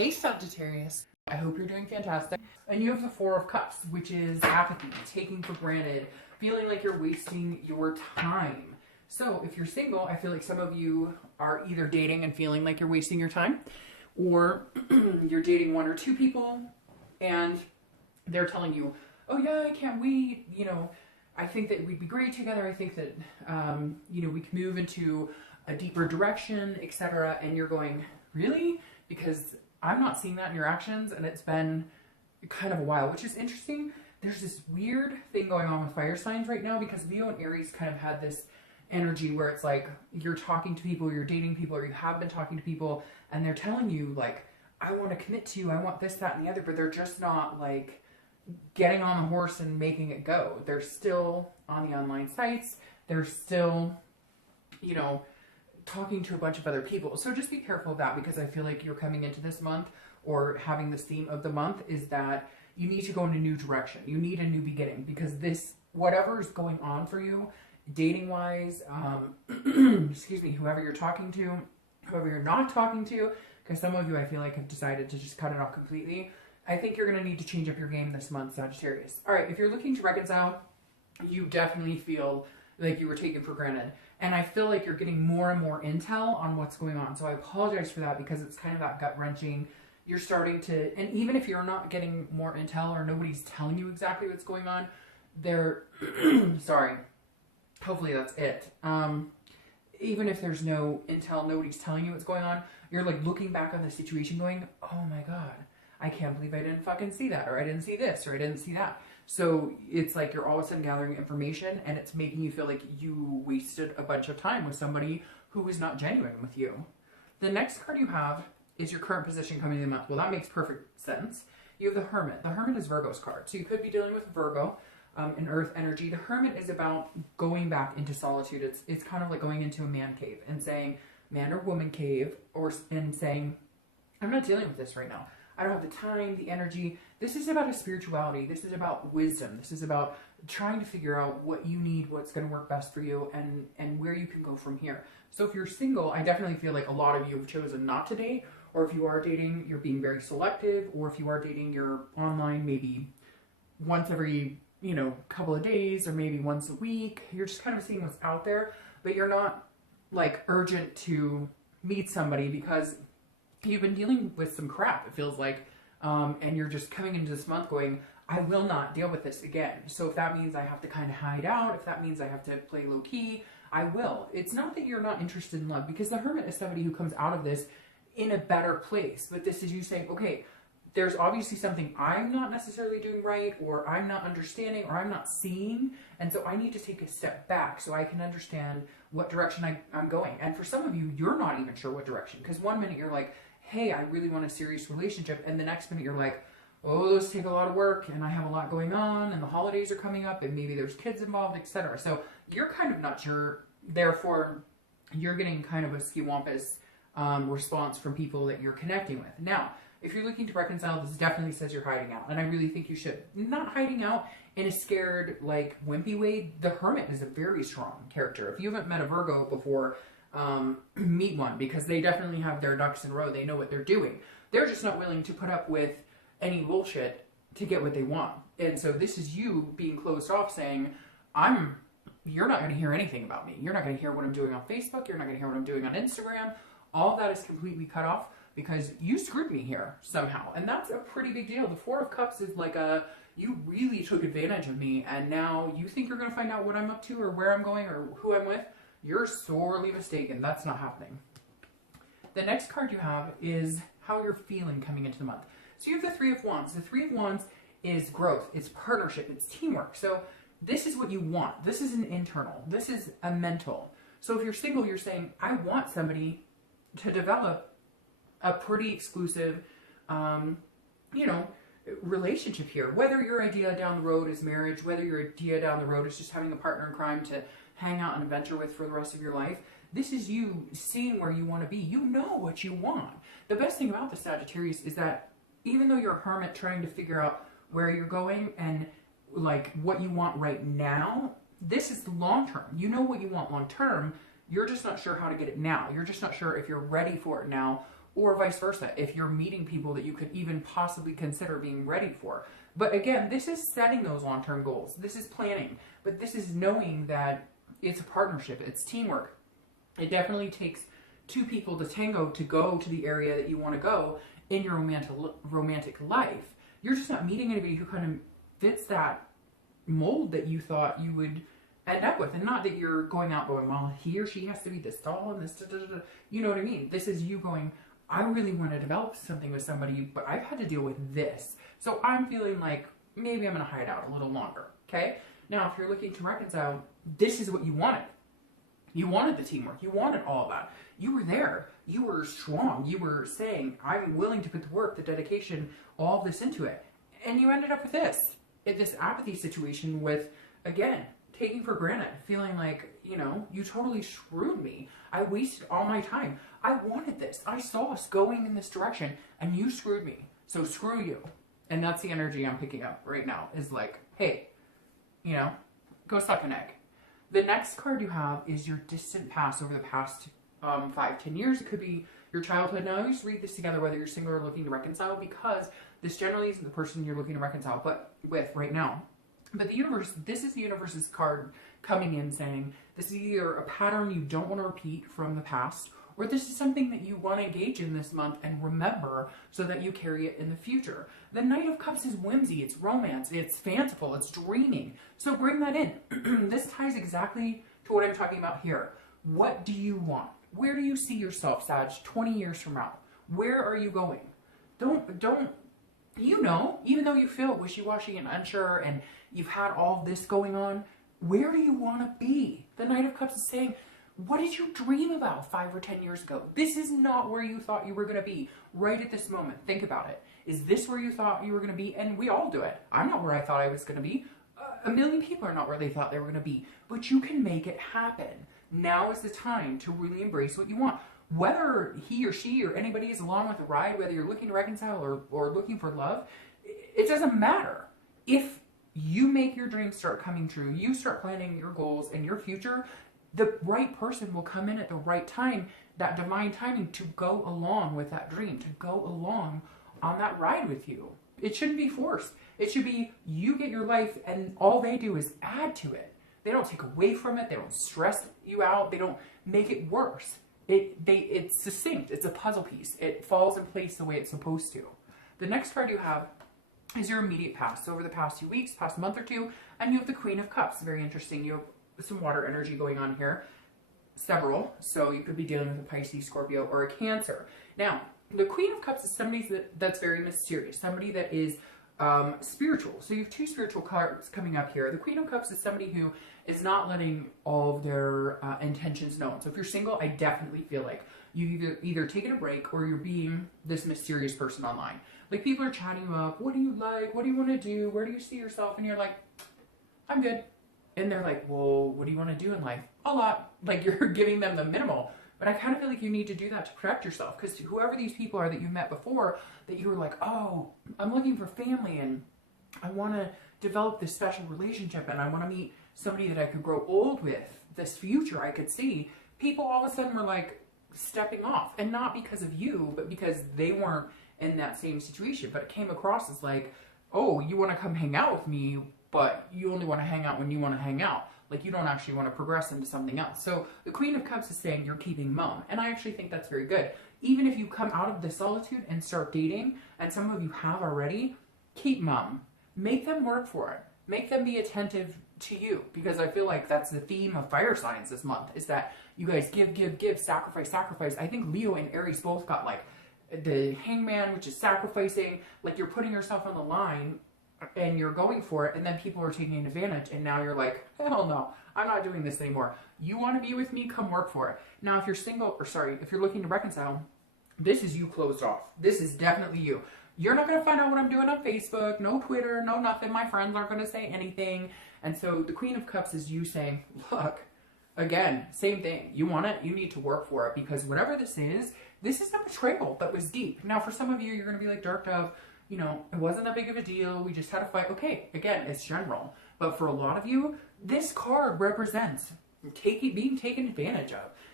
Hey Sagittarius, I hope you're doing fantastic. And you have the Four of Cups, which is apathy, taking for granted, feeling like you're wasting your time. So if you're single, I feel like some of you are either dating and feeling like you're wasting your time, or you're dating one or two people and they're telling you, oh yeah, I can't wait, you know, I think that we'd be great together, I think that, you know, we can move into a deeper direction, etc. And you're going, really? Because I'm not seeing that in your actions, and it's been kind of a while, which is interesting. There's this weird thing going on with fire signs right now because Leo and Aries kind of had this energy where it's like you're talking to people, you're dating people, or you have been talking to people, and they're telling you like, I want to commit to you, I want this, that, and the other, but they're just not like getting on the horse and making it go. They're still on the online sites. They're still, you know, talking to a bunch of other people. So just be careful of that, because I feel like you're coming into this month, or having this theme of the month is that you need to go in a new direction. You need a new beginning, because this, whatever is going on for you, dating wise, excuse me, whoever you're talking to, whoever you're not talking to, because some of you I feel like have decided to just cut it off completely. I think you're going to need to change up your game this month, Sagittarius. All right, if you're looking to reconcile, you definitely feel like you were taken for granted. And I feel like you're getting more and more intel on what's going on. So I apologize for that, because it's kind of that gut wrenching. You're starting to, and even if you're not getting more intel or nobody's telling you exactly what's going on, they're, sorry, hopefully that's it. Even if there's no intel, nobody's telling you what's going on, you're like looking back on the situation going, oh my God, I can't believe I didn't fucking see that, or I didn't see this, or I didn't see that. So it's like you're all of a sudden gathering information, and it's making you feel like you wasted a bunch of time with somebody who was not genuine with you. The next card you have is your current position coming in the month. Well, that makes perfect sense. You have the Hermit. The Hermit is Virgo's card. So you could be dealing with Virgo in Earth energy. The Hermit is about going back into solitude. It's kind of like going into a man cave and saying, man or woman cave, and saying, I'm not dealing with this right now. I don't have the time, the energy. This is about a spirituality. This is about wisdom. This is about trying to figure out what you need, what's going to work best for you, and where you can go from here. So if you're single, I definitely feel like a lot of you have chosen not to date, or if you are dating, you're being very selective, or if you are dating, you're online maybe once every, you know, couple of days, or maybe once a week. You're just kind of seeing what's out there, but you're not like urgent to meet somebody because you've been dealing with some crap, it feels like, and you're just coming into this month going, I will not deal with this again. So if that means I have to kind of hide out, if that means I have to play low key, I will. It's not that you're not interested in love, because the Hermit is somebody who comes out of this in a better place. But this is you saying, okay, there's obviously something I'm not necessarily doing right, or I'm not understanding, or I'm not seeing. And so I need to take a step back so I can understand what direction I'm going. And for some of you, you're not even sure what direction. Because one minute you're like, hey, I really want a serious relationship. And the next minute you're like, oh, those take a lot of work, and I have a lot going on, and the holidays are coming up, and maybe there's kids involved, etc. So you're kind of not sure. Therefore, you're getting kind of a skiwampus response from people that you're connecting with. Now, if you're looking to reconcile, this definitely says you're hiding out. And I really think you should. Not hiding out in a scared, like, wimpy way. The Hermit is a very strong character. If you haven't met a Virgo before, meet one, because they definitely have their ducks in a row. They know what they're doing. They're just not willing to put up with any bullshit to get what they want. And so this is you being closed off, saying, you're not going to hear anything about me. You're not going to hear what I'm doing on Facebook. You're not going to hear what I'm doing on Instagram. All that is completely cut off because you screwed me here somehow. And that's a pretty big deal. The Four of Cups is like you really took advantage of me, and now you think you're going to find out what I'm up to, or where I'm going, or who I'm with. You're sorely mistaken. That's not happening. The next card you have is how you're feeling coming into the month. So you have the Three of Wands. The Three of Wands is growth. It's partnership. It's teamwork. So this is what you want. This is an internal. This is a mental. So if you're single, you're saying, I want somebody to develop a pretty exclusive, you know, relationship here. Whether your idea down the road is marriage, whether your idea down the road is just having a partner in crime to hang out and adventure with for the rest of your life, this is you seeing where you want to be. You know what you want. The best thing about the Sagittarius is that even though you're a hermit trying to figure out where you're going and like what you want right now, this is long term. You know what you want long term. You're just not sure how to get it now. You're just not sure if you're ready for it now, or vice versa, if you're meeting people that you could even possibly consider being ready for. But again, this is setting those long-term goals. This is planning, but this is knowing that it's a partnership, it's teamwork. It definitely takes two people to tango to go to the area that you want to go in your romantic life. You're just not meeting anybody who kind of fits that mold that you thought you would end up with. And not that you're going out going, well, he or she has to be this tall and this, da, da, da. You know what I mean? This is you going, I really want to develop something with somebody, but I've had to deal with this. So I'm feeling like maybe I'm going to hide out a little longer. Okay? Now, if you're looking to reconcile, this is what you wanted. You wanted the teamwork. You wanted all of that. You were there. You were strong. You were saying, I'm willing to put the work, the dedication, all of this into it. And you ended up with this. This apathy situation with, again, taking for granted, feeling like, you know, you totally screwed me. I wasted all my time. I wanted this. I saw us going in this direction, and you screwed me. So screw you. And that's the energy I'm picking up right now, is like, hey, you know, go suck an egg. The next card you have is your distant past over the past 5-10 years. It could be your childhood. Now, I always read this together, whether you're single or looking to reconcile, because this generally isn't the person you're looking to reconcile with right now. But the universe, this is the universe's card coming in saying, this is either a pattern you don't want to repeat from the past, or this is something that you want to engage in this month and remember so that you carry it in the future. The Knight of Cups is whimsy, it's romance, it's fanciful, it's dreaming. So bring that in. This ties exactly to what I'm talking about here. What do you want? Where do you see yourself, Sag, 20 years from now? Where are you going? Don't, you know, even though you feel wishy-washy and unsure and you've had all this going on, where do you want to be? The Knight of Cups is saying, what did you dream about 5 or 10 years ago? This is not where you thought you were going to be right at this moment. Think about it. Is this where you thought you were going to be? And we all do it. I'm not where I thought I was going to be. A million people are not where they thought they were going to be. But you can make it happen. Now is the time to really embrace what you want. Whether he or she or anybody is along with the ride, whether you're looking to reconcile or looking for love, it doesn't matter. If you make your dreams start coming true, you start planning your goals and your future, the right person will come in at the right time, that divine timing, to go along with that dream, to go along on that ride with you. It shouldn't be forced. It should be you get your life and all they do is add to it. They don't take away from it. They don't stress you out. They don't make it worse. It's succinct. It's a puzzle piece. It falls in place the way it's supposed to. The next card you have is your immediate past. So over the past few weeks, past month or two, and you have the Queen of Cups. Very interesting. You have some water energy going on here. Several. So you could be dealing with a Pisces, Scorpio, or a Cancer. Now, the Queen of Cups is somebody that's very mysterious. Somebody that is spiritual. So you have two spiritual cards coming up here. The Queen of Cups is somebody who is not letting all of their intentions known. So if you're single, I definitely feel like you either taking a break or you're being this mysterious person online. Like people are chatting you up. What do you like? What do you want to do? Where do you see yourself? And you're like, I'm good. And they're like, well, what do you want to do in life? A lot. Like you're giving them the minimal. But I kind of feel like you need to do that to protect yourself, because whoever these people are that you met before, that you were like, oh, I'm looking for family and I want to develop this special relationship and I want to meet somebody that I could grow old with, this future I could see. People all of a sudden were like stepping off, and not because of you, but because they weren't in that same situation. But it came across as like, oh, you want to come hang out with me, but you only want to hang out when you want to hang out. Like you don't actually want to progress into something else. So the Queen of Cups is saying you're keeping mum. And I actually think that's very good. Even if you come out of the solitude and start dating, and some of you have already, keep mum. Make them work for it. Make them be attentive to you. Because I feel like that's the theme of fire signs this month, is that you guys give, sacrifice. I think Leo and Aries both got like the hangman, which is sacrificing. Like you're putting yourself on the line and you're going for it, and then people are taking advantage, and now you're like, hell no, I'm not doing this anymore. You want to be with me? Come work for it. Now, if you're single, if you're looking to reconcile, this is you closed off. This is definitely you. You're not going to find out what I'm doing on Facebook, no Twitter, no nothing. My friends aren't going to say anything. And so the Queen of Cups is you saying, look, again, same thing. You want it, you need to work for it, because whatever this is a betrayal that was deep. Now, for some of you, you're going to be like, Dark Dove, you know, it wasn't that big of a deal. We just had a fight. Okay, again, it's general. But for a lot of you, this card represents being taken advantage of.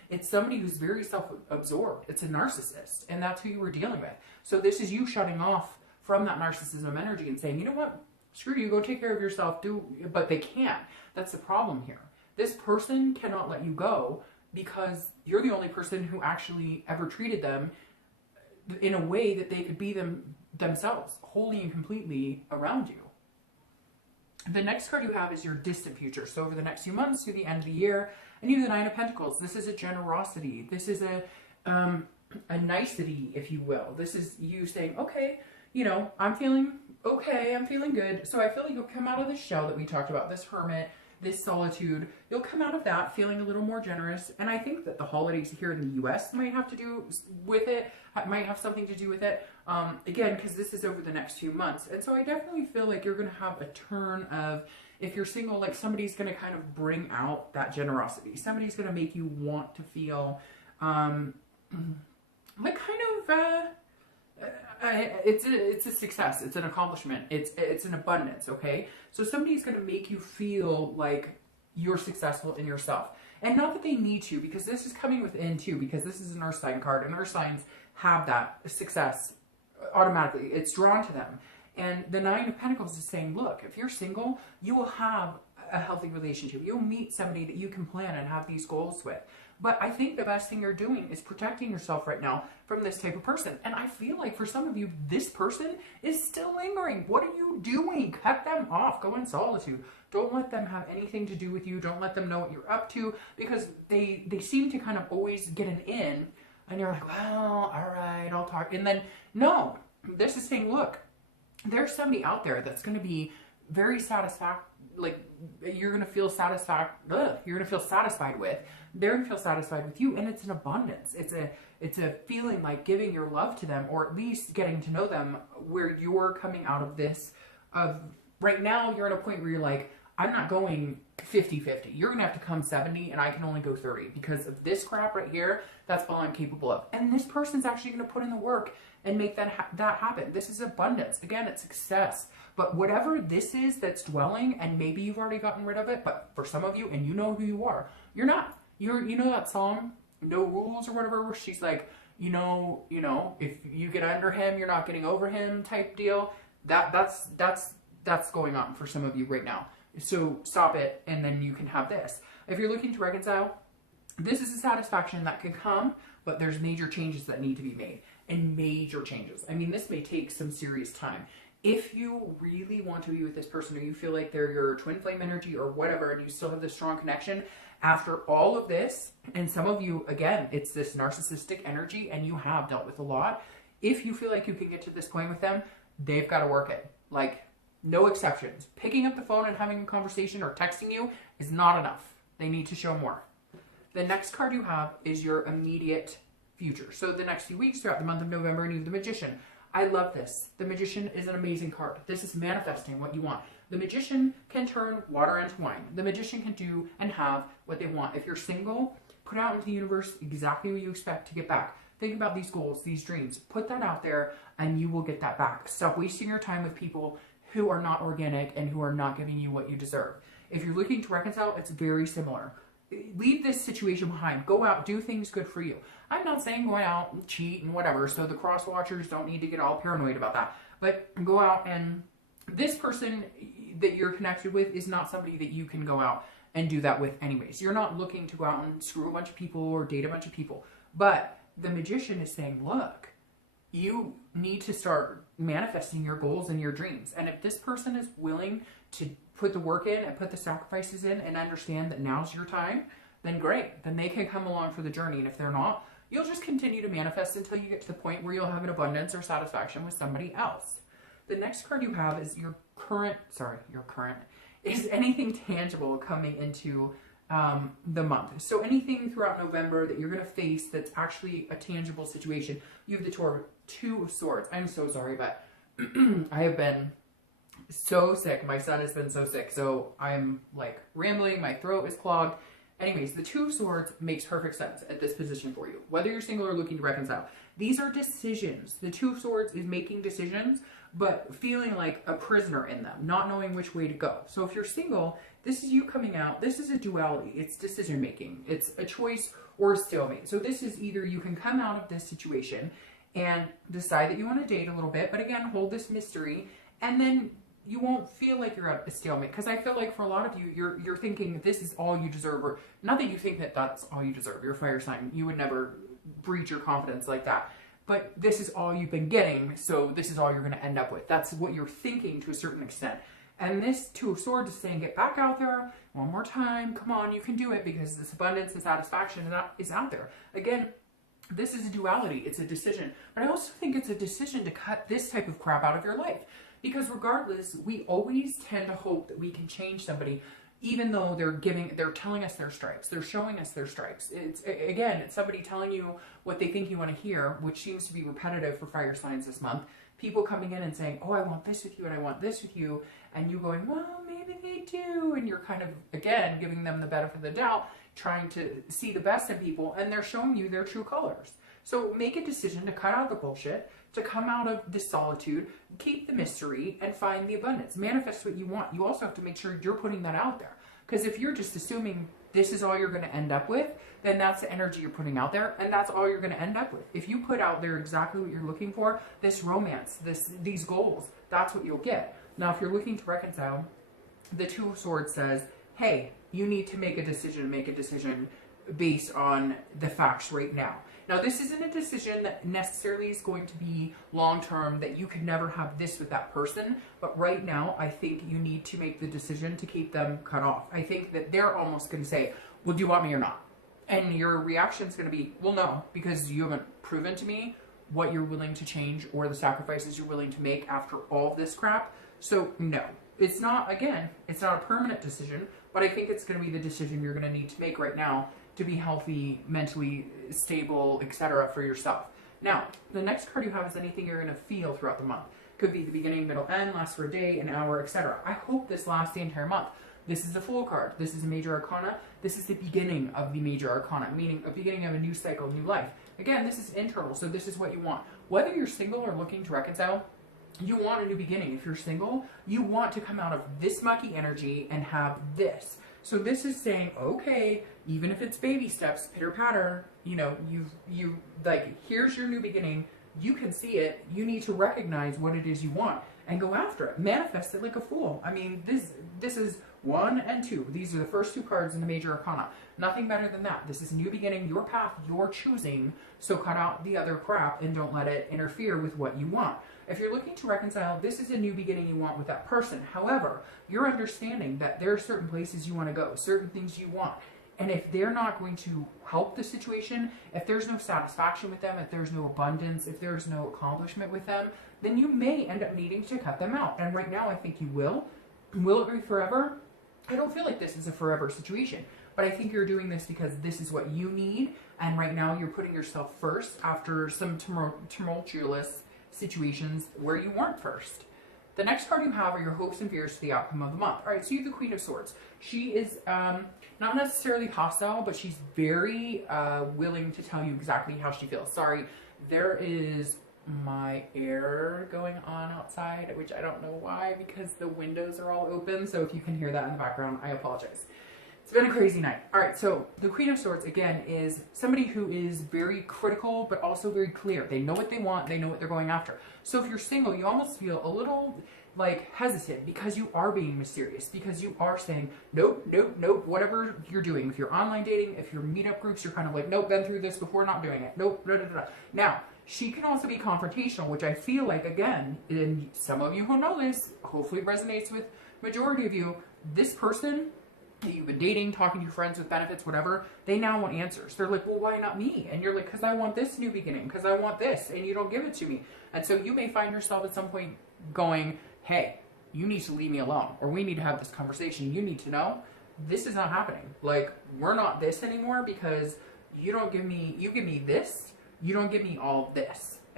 It's somebody who's very self-absorbed. It's a narcissist, and that's who you were dealing with. So this is you shutting off from that narcissism energy and saying, you know what, screw you, go take care of yourself, but they can't. That's the problem here. This person cannot let you go because you're the only person who actually ever treated them in a way that they could be themselves, wholly and completely around you. The next card you have is your distant future. So over the next few months to the end of the year, and you have the Nine of Pentacles. This is a generosity. This is a nicety, if you will. This is you saying, okay, you know, I'm feeling okay, I'm feeling good. So I feel like you'll come out of the shell that we talked about, this hermit, this solitude. You'll come out of that feeling a little more generous. And I think that the holidays here in the US might have to do with it, might have something to do with it. Again, because this is over the next few months. And so I definitely feel like you're going to have a turn of, if you're single, like somebody's going to kind of bring out that generosity. Somebody's going to make you want to feel like kind of, it's a success. It's an accomplishment. It's an abundance. Okay. So somebody's going to make you feel like you're successful in yourself, and not that they need to, because this is coming within too, because this is an earth sign card, and earth signs have that success automatically. It's drawn to them. And the Nine of Pentacles is saying, look, if you're single, you will have a healthy relationship. You'll meet somebody that you can plan and have these goals with. But I think the best thing you're doing is protecting yourself right now from this type of person. And I feel like for some of you, this person is still lingering. What are you doing? Cut them off. Go in solitude. Don't let them have anything to do with you. Don't let them know what you're up to, because they seem to kind of always get an in, and you're like, well, all right, I'll talk. And then, no, this is saying, look, there's somebody out there that's going to be very satisfied, like you're going to feel satisfied, you're going to feel satisfied with. They're going to feel satisfied with you, and it's an abundance. It's a feeling like giving your love to them, or at least getting to know them, where you're coming out of this. Right now, you're at a point where you're like, I'm not going 50-50. You're going to have to come 70, and I can only go 30 because of this crap right here. That's all I'm capable of. And this person's actually going to put in the work and make that happen. This is abundance. Again, it's success. But whatever this is that's dwelling, and maybe you've already gotten rid of it, but for some of you, and you know who you are, you're not. You know that song, No Rules or whatever, where she's like, you know, if you get under him, you're not getting over him type deal. That's going on for some of you right now. So stop it, and then you can have this. If you're looking to reconcile, this is a satisfaction that can come, but there's major changes that need to be made. And major changes. I mean, this may take some serious time. If you really want to be with this person, or you feel like they're your twin flame energy or whatever, and you still have this strong connection after all of this, and some of you, again, it's this narcissistic energy, and you have dealt with a lot. If you feel like you can get to this point with them, they've got to work it. Like, no exceptions. Picking up the phone and having a conversation or texting you is not enough. They need to show more. The next card you have is your immediate future. So the next few weeks throughout the month of November, and you have the Magician. I love this. The Magician is an amazing card. This is manifesting what you want. The Magician can turn water into wine. The Magician can do and have what they want. If you're single, put out into the universe exactly what you expect to get back. Think about these goals, these dreams. Put that out there, and you will get that back. Stop wasting your time with people who are not organic and who are not giving you what you deserve. If you're looking to reconcile, it's very similar. Leave this situation behind. Go out, do things good for you. I'm not saying go out and cheat and whatever, so the cross watchers don't need to get all paranoid about that. But go out, and this person that you're connected with is not somebody that you can go out and do that with anyways. You're not looking to go out and screw a bunch of people or date a bunch of people. But the Magician is saying, look, you need to start manifesting your goals and your dreams. And if this person is willing to put the work in and put the sacrifices in and understand that now's your time, then great. Then they can come along for the journey. And if they're not, you'll just continue to manifest until you get to the point where you'll have an abundance or satisfaction with somebody else. The next card you have is is anything tangible coming into the month. So anything throughout November that you're going to face that's actually a tangible situation. You have the Two of Swords. I'm so sorry, but I have been so sick. My son has been so sick. So I'm like rambling. My throat is clogged. Anyways, the Two of Swords makes perfect sense at this position for you. Whether you're single or looking to reconcile, these are decisions. The Two of Swords is making decisions, but feeling like a prisoner in them, not knowing which way to go. So if you're single, this is you coming out. This is a duality. It's decision making. It's a choice or a stalemate. So this is either you can come out of this situation and decide that you want to date a little bit, but again, hold this mystery, and then you won't feel like you're at a stalemate. Because I feel like for a lot of you, you're thinking this is all you deserve, or not that you think that that's all you deserve. You're a fire sign. You would never breach your confidence like that. But this is all you've been getting, so this is all you're going to end up with. That's what you're thinking to a certain extent. And this Two of Swords is saying, get back out there one more time. Come on, you can do it, because this abundance and satisfaction is out there. Again, this is a duality. It's a decision. But I also think it's a decision to cut this type of crap out of your life. Because regardless, we always tend to hope that we can change somebody, even though they're telling us their stripes. They're showing us their stripes. It's somebody telling you what they think you want to hear, which seems to be repetitive for fire signs this month. People coming in and saying, oh, I want this with you and I want this with you. And you going, well, maybe they do. And you're kind of, again, giving them the benefit of the doubt, trying to see the best in people. And they're showing you their true colors. So make a decision to cut out the bullshit, to come out of this solitude, keep the mystery, and find the abundance. Manifest what you want. You also have to make sure you're putting that out there. Because if you're just assuming this is all you're going to end up with, then that's the energy you're putting out there, and that's all you're going to end up with. If you put out there exactly what you're looking for, this romance, these goals, that's what you'll get. Now, if you're looking to reconcile, the Two of Swords says, hey, you need to make a decision based on the facts right now. Now, this isn't a decision that necessarily is going to be long-term, that you could never have this with that person. But right now, I think you need to make the decision to keep them cut off. I think that they're almost going to say, well, do you want me or not? And your reaction is going to be, well, no, because you haven't proven to me what you're willing to change or the sacrifices you're willing to make after all this crap. So, no. It's not, again, it's not a permanent decision, but I think it's going to be the decision you're going to need to make right now to be healthy, mentally stable, etc. for yourself. Now, the next card you have is anything you're going to feel throughout the month. Could be the beginning, middle, end, last for a day, an hour, etc. I hope this lasts the entire month. This is the Fool card. This is a major arcana. This is the beginning of the major arcana, meaning a beginning of a new cycle, new life. Again, this is internal, so this is what you want. Whether you're single or looking to reconcile, you want a new beginning. If you're single, you want to come out of this mucky energy and have this. So this is saying, okay, even if it's baby steps, pitter patter, you know, you like, here's your new beginning. You can see it. You need to recognize what it is you want and go after it. Manifest it like a fool. I mean, this is 1 and 2. These are the first 2 cards in the major arcana. Nothing better than that. This is a new beginning, your path, you're choosing. So cut out the other crap and don't let it interfere with what you want. If you're looking to reconcile, this is a new beginning you want with that person. However, you're understanding that there are certain places you want to go, certain things you want. And if they're not going to help the situation, if there's no satisfaction with them, if there's no abundance, if there's no accomplishment with them, then you may end up needing to cut them out. And right now, I think you will. Will it be forever? I don't feel like this is a forever situation. But I think you're doing this because this is what you need. And right now, you're putting yourself first after some tumultuous situations where you weren't first. The next card you have are your hopes and fears for the outcome of the month. All right, so you have the Queen of Swords. She is not necessarily hostile, but she's very willing to tell you exactly how she feels. Sorry, there is my air going on outside, which I don't know why, because the windows are all open. So if you can hear that in the background, I apologize. It's been a crazy night. All right, so the Queen of Swords, again, is somebody who is very critical, but also very clear. They know what they want. They know what they're going after. So if you're single, you almost feel a little like hesitant because you are being mysterious, because you are saying, nope, nope, nope, whatever you're doing. If you're online dating, if you're meetup groups, you're kind of like, nope, been through this before, not doing it. Nope, da, da, da. Now, she can also be confrontational, which I feel like, again, and some of you who know this, hopefully resonates with majority of you, this person that you've been dating, talking to your friends with benefits, whatever, they now want answers. They're like, well, why not me? And you're like, because I want this new beginning, because I want this, and you don't give it to me. And so you may find yourself at some point going, hey, you need to leave me alone, or we need to have this conversation. You need to know this is not happening. Like, we're not this anymore because you don't give me, you give me this, you don't give me all this.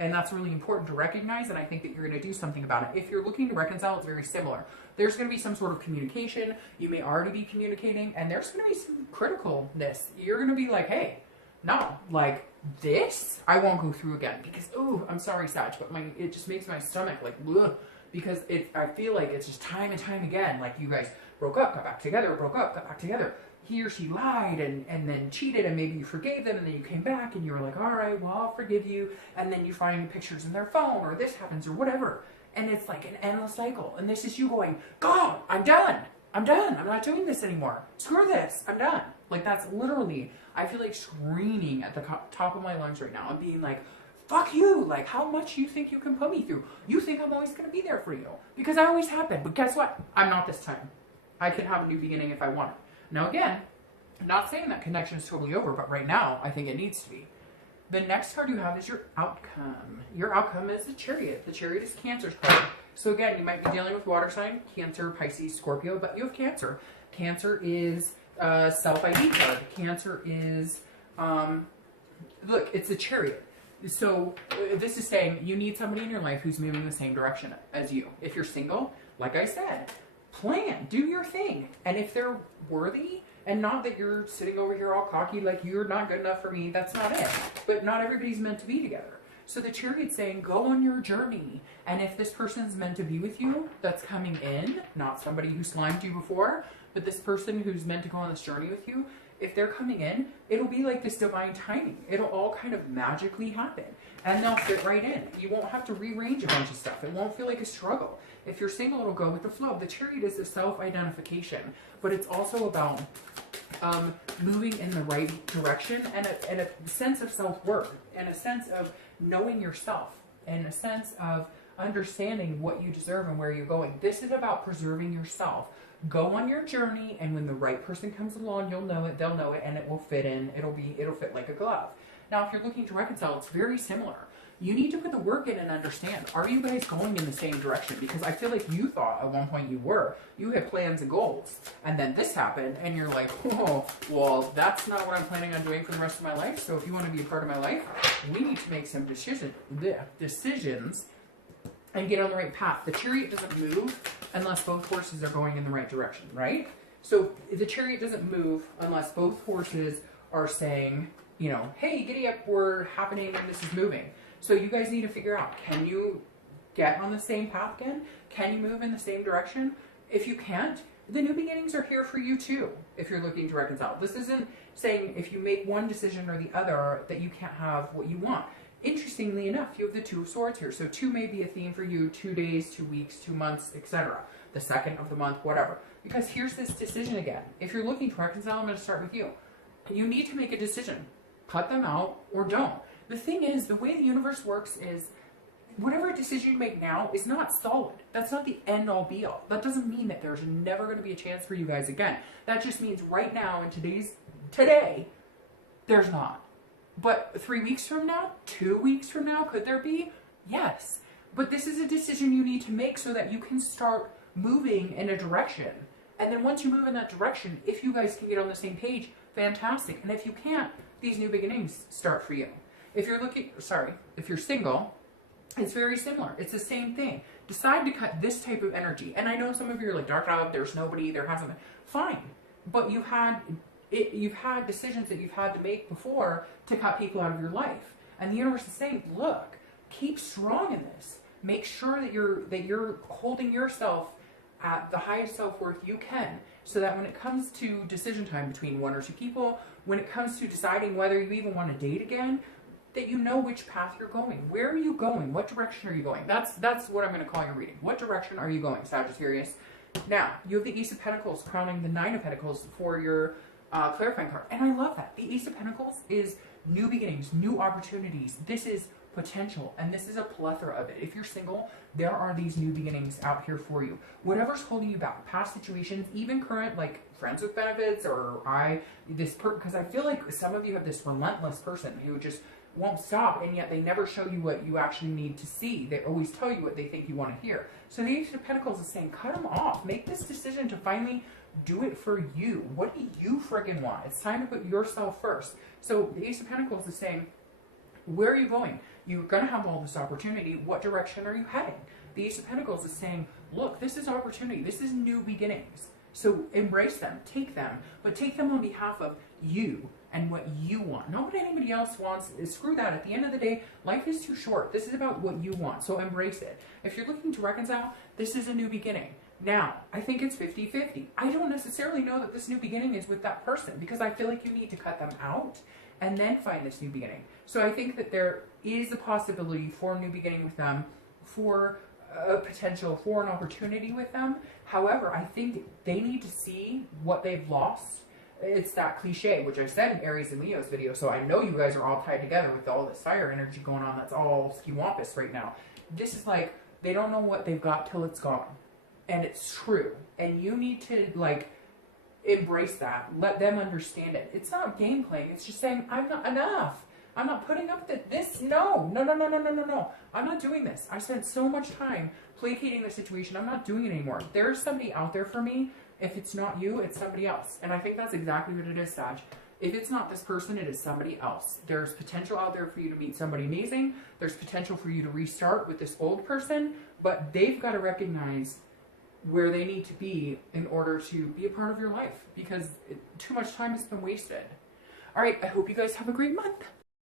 And that's really important to recognize, and I think that you're going to do something about it. If you're looking to reconcile, it's very similar. There's going to be some sort of communication. You may already be communicating, and there's going to be some criticalness. You're going to be like, hey, no, like this, I won't go through again. Because, oh, I'm sorry, Sag, but it just makes my stomach like, ugh, because I feel like it's just time and time again. Like you guys broke up, got back together, broke up, got back together. He or she lied and then cheated, and maybe you forgave them, and then you came back and you were like, all right, well, I'll forgive you. And then you find pictures in their phone, or this happens, or whatever. And it's like an endless cycle. And this is you going, God, I'm done. I'm done. I'm not doing this anymore. Screw this. I'm done. Like that's literally, I feel like screaming at the top of my lungs right now and being like, fuck you. Like how much you think you can put me through? You think I'm always going to be there for you. Because I always have been. But guess what? I'm not this time. I can have a new beginning if I want it. Now again, I'm not saying that connection is totally over, but right now, I think it needs to be. The next card you have is your outcome. Your outcome is the Chariot. The Chariot is Cancer's card. So again, you might be dealing with water sign, Cancer, Pisces, Scorpio, but you have Cancer. Cancer is self-ID card. Cancer is, look, it's the Chariot. So this is saying you need somebody in your life who's moving the same direction as you. If you're single, like I said, plan, do your thing. And if they're worthy, and not that you're sitting over here all cocky like you're not good enough for me, that's not it. But not everybody's meant to be together. So the Chariot's saying, go on your journey. And if this person's meant to be with you, that's coming in, not somebody who slimed you before, but this person who's meant to go on this journey with you, if they're coming in, it'll be like this divine timing. It'll all kind of magically happen. And they'll fit right in. You won't have to rearrange a bunch of stuff. It won't feel like a struggle. If you're single, it'll go with the flow. The Chariot is a self-identification, but it's also about moving in the right direction and a sense of self-worth and a sense of knowing yourself and a sense of understanding what you deserve and where you're going. This is about preserving yourself. Go on your journey, and when the right person comes along, you'll know it, they'll know it, and it will fit in. It'll fit like a glove. Now, if you're looking to reconcile, it's very similar. You need to put the work in and understand, are you guys going in the same direction? Because I feel like you thought at one point you were. You had plans and goals. And then this happened, and you're like, oh, well, that's not what I'm planning on doing for the rest of my life. So if you want to be a part of my life, we need to make some decisions and get on the right path. The Chariot doesn't move unless both horses are going in the right direction, right? So the Chariot doesn't move unless both horses are saying, you know, hey, giddy up, we're happening and this is moving. So you guys need to figure out, can you get on the same path again? Can you move in the same direction? If you can't, the new beginnings are here for you too, if you're looking to reconcile. This isn't saying if you make one decision or the other that you can't have what you want. Interestingly enough, you have the Two of Swords here. So 2 may be a theme for you, 2 days, 2 weeks, 2 months, etc. The second of the month, whatever. Because here's this decision again. If you're looking to reconcile, I'm going to start with you. You need to make a decision. Cut them out or don't. The thing is, the way the universe works is whatever decision you make now is not solid. That's not the end all be all. That doesn't mean that there's never going to be a chance for you guys again. That just means right now, in today, there's not. But 3 weeks from now, 2 weeks from now, could there be? Yes. But this is a decision you need to make so that you can start moving in a direction. And then once you move in that direction, if you guys can get on the same page, fantastic. And if you can't, these new beginnings start for you. If you're single, it's very similar. It's the same thing. Decide to cut this type of energy. And I know some of you are like, dark cloud, there's nobody, there hasn't been. Fine. But you've had decisions that you've had to make before to cut people out of your life. And the universe is saying, look, keep strong in this. Make sure that you're holding yourself at the highest self-worth you can, so that when it comes to decision time between 1 or 2 people, when it comes to deciding whether you even want to date again, that you know which path you're going. Where are you going? What direction are you going? That's what I'm going to call your reading. What direction are you going, Sagittarius? Now, you have the Ace of Pentacles crowning the 9 of Pentacles for your clarifying card. And I love that. The Ace of Pentacles is new beginnings, new opportunities. This is potential, and this is a plethora of it. If you're single, there are these new beginnings out here for you. Whatever's holding you back, past situations, even current, like friends with benefits, or because I feel like some of you have this relentless person who just won't stop, and yet they never show you what you actually need to see. They always tell you what they think you want to hear. So the Ace of Pentacles is saying, cut them off. Make this decision to finally do it for you. What do you friggin' want? It's time to put yourself first. So the Ace of Pentacles is saying, where are you going? You're going to have all this opportunity. What direction are you heading? The Ace of Pentacles is saying, look, this is opportunity. This is new beginnings. So embrace them, take them, but take them on behalf of you and what you want. Not what anybody else wants. Screw that. At the end of the day, life is too short. This is about what you want. So embrace it. If you're looking to reconcile, this is a new beginning. Now, I think it's 50-50. I don't necessarily know that this new beginning is with that person because I feel like you need to cut them out and then find this new beginning. So I think that there is a possibility for a new beginning with them, for a potential for an opportunity with them. However, I think they need to see what they've lost. It's that cliche, which I said in Aries and Leo's video, so I know you guys are all tied together with all this fire energy going on that's all ski-wampus right now. This is like, they don't know what they've got till it's gone. And it's true. And you need to, like, embrace that. Let them understand it. It's not game playing. It's just saying, I'm not enough. I'm not putting up with this. No. I'm not doing this. I spent so much time placating the situation. I'm not doing it anymore. There's somebody out there for me. If it's not you, it's somebody else. And I think that's exactly what it is, Sag. If it's not this person, it is somebody else. There's potential out there for you to meet somebody amazing. There's potential for you to restart with this old person. But they've got to recognize where they need to be in order to be a part of your life. Because too much time has been wasted. All right, I hope you guys have a great month.